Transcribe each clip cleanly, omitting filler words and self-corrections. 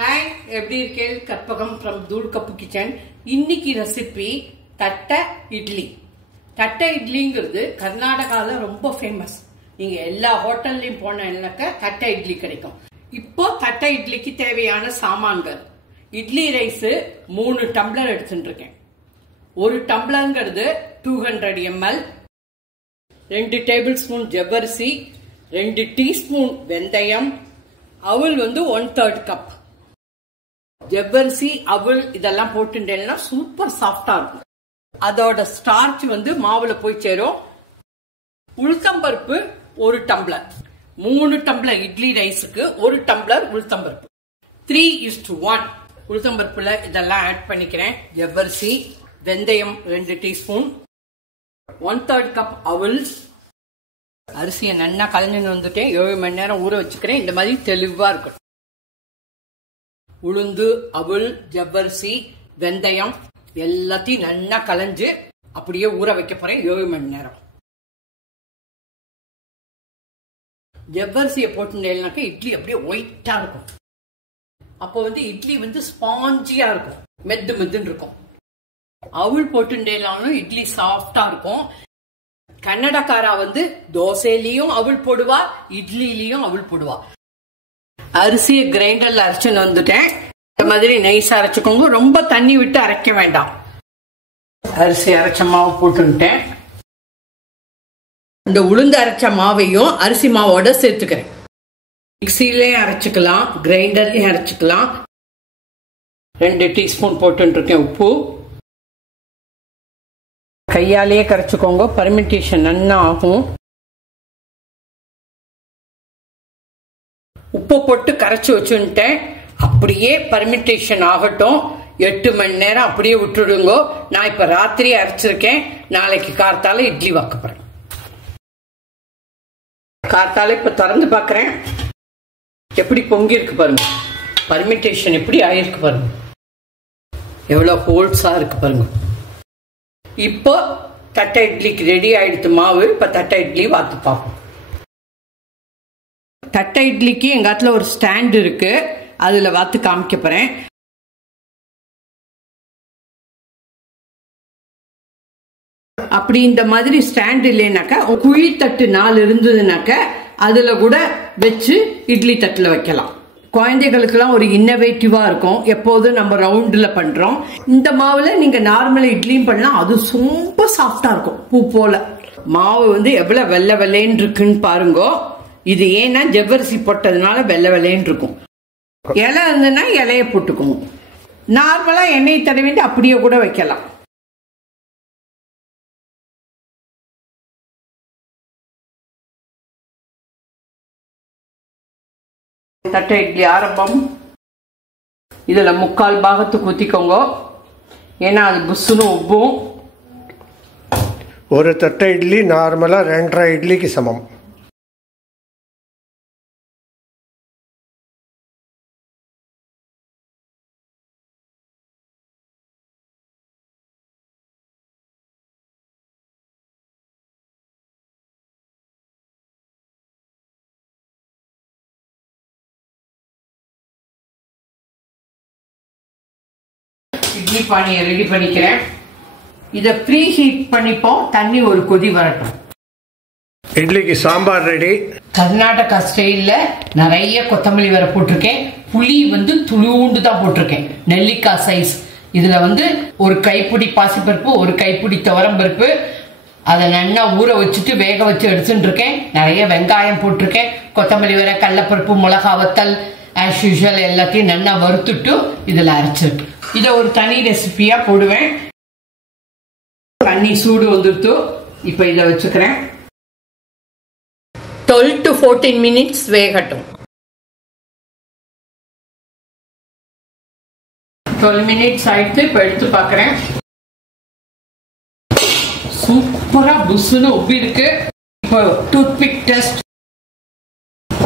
Hi, எப்படி இருக்கேன்? Karpagam from தூள் கப்பு கிச்சன். இன்னைக்கு ரெசிபி தட்டை இட்லி. தட்டை இட்லிங்கிறது கர்நாடகாவில் ரொம்ப ஃபேமஸ். நீங்க எல்லா ஹோட்டல்லையும் போனாக்க தட்டை இட்லி கிடைக்கும். இப்போ தட்டை இட்லிக்கு தேவையான சாமான்கள்: இட்லி ரைஸ் 3 டம்ளர் எடுத்துட்டு இருக்கேன். ஒரு டம்ளர்ங்கிறது 200 ml, 2 டேபிள் ஸ்பூன் ஜவ்வரிசி, 2 டீஸ்பூன் வெந்தயம், அவல் 1/3 கப். ஜவ்வரிசி அவல் இதெல்லாம் போட்டுட்டேன்னா சூப்பர் சாஃப்டா இருக்கும். அதோட ஸ்டார்ச் மாவுல போய் சேரும். உளுத்தம்பருப்பு 1 டம்ளர். 3 டம்ளர் இட்லி ரைஸுக்கு 1 டம்ளர் உளுத்தம்பருப்பு. 3:1. உளுத்தம்பருப்புல இதெல்லாம் ஆட் பண்ணிக்கிறேன். ஜவ்வரிசி, வெந்தயம் 2 டீஸ்பூன், 1/3 கப் அவல். அரிசியை நல்லா கலந்துன்னு வந்துட்டேன். 7 மணி நேரம் ஊற வச்சுக்கிறேன். இந்த மாதிரி தெளிவா இருக்கணும். உளுந்து, அவல், ஜவ்வரிசி, வெந்தயம் எல்லாத்தையும் நல்லா கலஞ்சு அப்படியே ஊற வைக்க போறேன் 7 மணி நேரம். ஜவ்வரிசியை போட்டுனாக்க இட்லி அப்படியே ஒயிட்டா இருக்கும். அப்போ இட்லி ஸ்பாஞ்சியா இருக்கும், மெத்து மெத்துன்னு இருக்கும். அவல் போட்டுனாலும் இட்லி சாஃப்டா இருக்கும். கன்னடக்காரா தோசையிலயும் அவல் போடுவா, இட்லிலையும் அவல் போடுவா. அரிசியை கிரைண்டர்ல அரைச்சுன்னு வந்துட்டேன். இந்த மாதிரி நைஸா அரைச்சுக்கோங்க, ரொம்ப தண்ணி விட்டு அரைக்க வேண்டாம். அரிசி அரைச்ச மாவு போட்டுட்டேன். இந்த உளுந்து அரைச்ச மாவையும் அரிசி மாவோட சேர்த்துக்கிறேன். மிக்சிலையும் அரைச்சுக்கலாம், கிரைண்டர்லயும் அரைச்சுக்கலாம். 2 டீஸ்பூன் போட்டுருக்கேன். உப்பு கையாலேயே கரைச்சுக்கோங்க, பர்மெண்டேஷன் நல்லா ஆகும். உப்பு போட்டு கரைச்சி வச்சுட்டேன். அப்படியே பர்மெண்டேஷன் ஆகட்டும். 8 மணி நேரம் அப்படியே விட்டுடுங்க. நான் இப்ப ராத்திரி அரைச்சிருக்கேன். நாளைக்கு கார்த்தால இட்லி வாக்க போறேன். கார்த்தால இப்ப திறந்து பாக்குறேன். எப்படி பொங்கி இருக்கு பாருங்க. பர்மெண்டேஷன் எப்படி ஆயிருக்கு பாருங்க. எவ்வளவு ஹோல்ஸா இருக்கு பாருங்க. இப்போ தட்டை இட்லிக்கு ரெடி ஆயிடுத்து மாவு. இப்ப தட்டை இட்லி வாத்து பார்ப்போம். தட்டை இட்லிக்கு எங்க இடத்துல ஒரு ஸ்டாண்ட் இருக்கு, அதுல வாத்து காமிக்க போறேன். அப்படி இந்த மாதிரி ஸ்டாண்ட் இல்லைனாக்கா குழி தட்டு 4 இருந்ததுனாக்க அதுல கூட வச்சு இட்லி தட்டுல வைக்கலாம். குழந்தைகளுக்கெல்லாம் ஒரு இன்னோவேட்டிவா இருக்கும். எப்போதும் நம்ம ரவுண்ட்ல பண்றோம். இந்த மாவுல நீங்க நார்மல் இட்லியும் பண்ணலாம். அது ரொம்ப சாஃப்டா இருக்கும், பூ போல. மாவு எவ்வளவு வெள்ளை வெள்ளைன்னு இருக்குன்னு பாருங்க. இது ஏன்னா ஜவ்வரிசி போட்டதுனால வெள்ளை வெள்ளைன்னு இருக்கும். இலை இருந்ததுன்னா இலைய போட்டுக்கோங்க. நார்மலா எண்ணெய் தடவி அப்படியே கூட வைக்கலாம். தட்டை இட்லி ஆரம்பம். இதுல 3/4 பாகத்துக்கு ஊத்திக்கோங்க. ஏன்னா அது புஷ்ஷுன்னு உப்பும். ஒரு தட்டை இட்லி நார்மலா 2.5 இட்லிக்கு சமம். இட்லி பானையை ரெடி பண்ணிக்கிறேன். இதை ப்ரீ ஹீட் பண்ணிப்போம். தண்ணி ஒரு கொதி வரட்டும். இட்லிக்கு சாம்பார் ரெடி. கர்நாடகா ஸ்டைல்ல நிறைய கொத்தமல்லி வர போட்டிருக்கேன். புளி துளுண்டு தான் போட்டிருக்கேன், நெல்லிக்காய் சைஸ். இதுல ஒரு கைப்பிடி பாசிப்பருப்பு, ஒரு கைப்பிடி துவரம்பருப்பு. அதை நல்லா ஊற வச்சுட்டு வேக வச்சு எடுத்துட்டு இருக்கேன். நிறைய வெங்காயம் போட்டிருக்கேன், கொத்தமல்லி வர, கடலப்பருப்பு, மிளகா வத்தல், ஆஸ் யூஷுவல் எல்லாத்தையும் நல்லா வறுத்துட்டு இதுல அரைச்சிருக்கு. இதை ஒரு தனி ரெசிபியா போடுவேன். தண்ணி சூடு வந்துடுத்து. இப்ப இதை வச்சுக்கிறேன். 12 to 14 minutes வேகட்டும். 12 minutes ஆயிடுத்து. இப்ப எடுத்து பாக்குறேன். சூப்பரா புஷ்ஷுன்னு உப்பி இருக்கு. இப்போ டூத்பிக் டெஸ்ட்.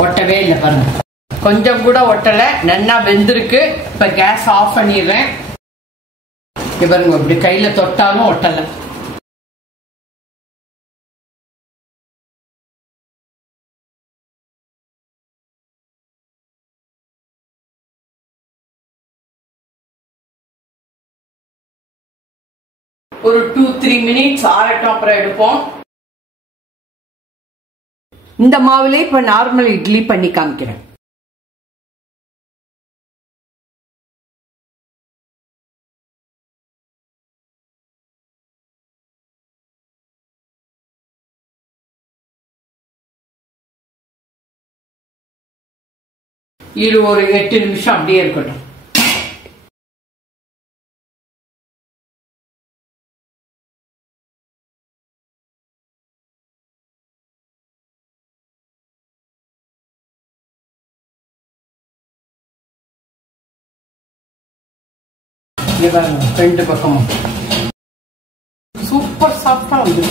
ஒட்டவே இல்லை பாருங்க, கொஞ்சம் கூட ஒட்டல, நல்லா வெந்திருக்கு. இப்ப கேஸ் ஆஃப் பண்ணிடுறேன். பாருங்க, இப்படி கையில தொட்டாலும் ஒட்டல. ஒரு 2-3 மினிட்ஸ் ஆறட்டும், அப்புறம் எடுப்போம். இந்த மாவுலே இப்ப நார்மல் இட்லி பண்ணி காமிக்கிறேன். இது ஒரு 8 நிமிஷம் அப்படியே இருக்கட்டும். ரெண்டு பக்கமும் சூப்பர் சாஃப்டா வந்து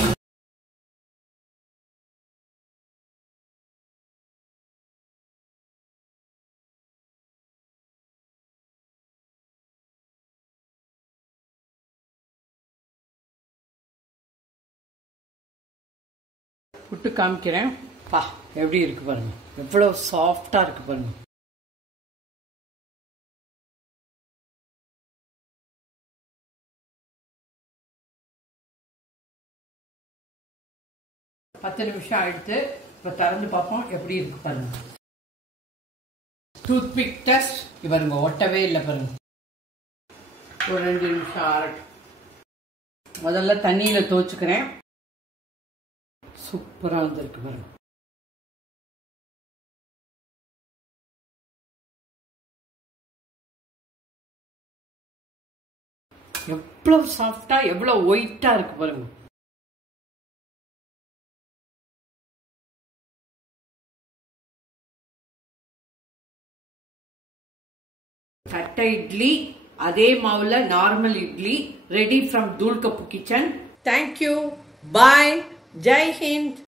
புட்டு காமிக்கிறேன். பா எப்படி இருக்கு பாருங்க, எவ்வளவு சாஃப்டா இருக்கு பாருங்க. பத்து நிமிஷம் ஆயிடுத்து. இப்ப திறந்து பார்ப்போம் எப்படி இருக்கு பாருங்க. Tooth big test. பாருங்க ஒட்டவே இல்லை பாருங்க. ஒரு 2 நிமிஷம் ஆறட்டும். முதல்ல தண்ணியில துவைச்சுக்கிறேன். சூப்பரா வந்திருக்கு பாருங்க. எவ்வளவு சாஃப்டா எவ்வளவு ஒயிட்டா இருக்கு பாருங்க. தட்டை இட்லி அதே மாவுல நார்மல் இட்லி ரெடி ஃப்ரம் தூள் கப்பு கிச்சன். தேங்க்யூ, பாய், ஜெய் ஹிந்த்.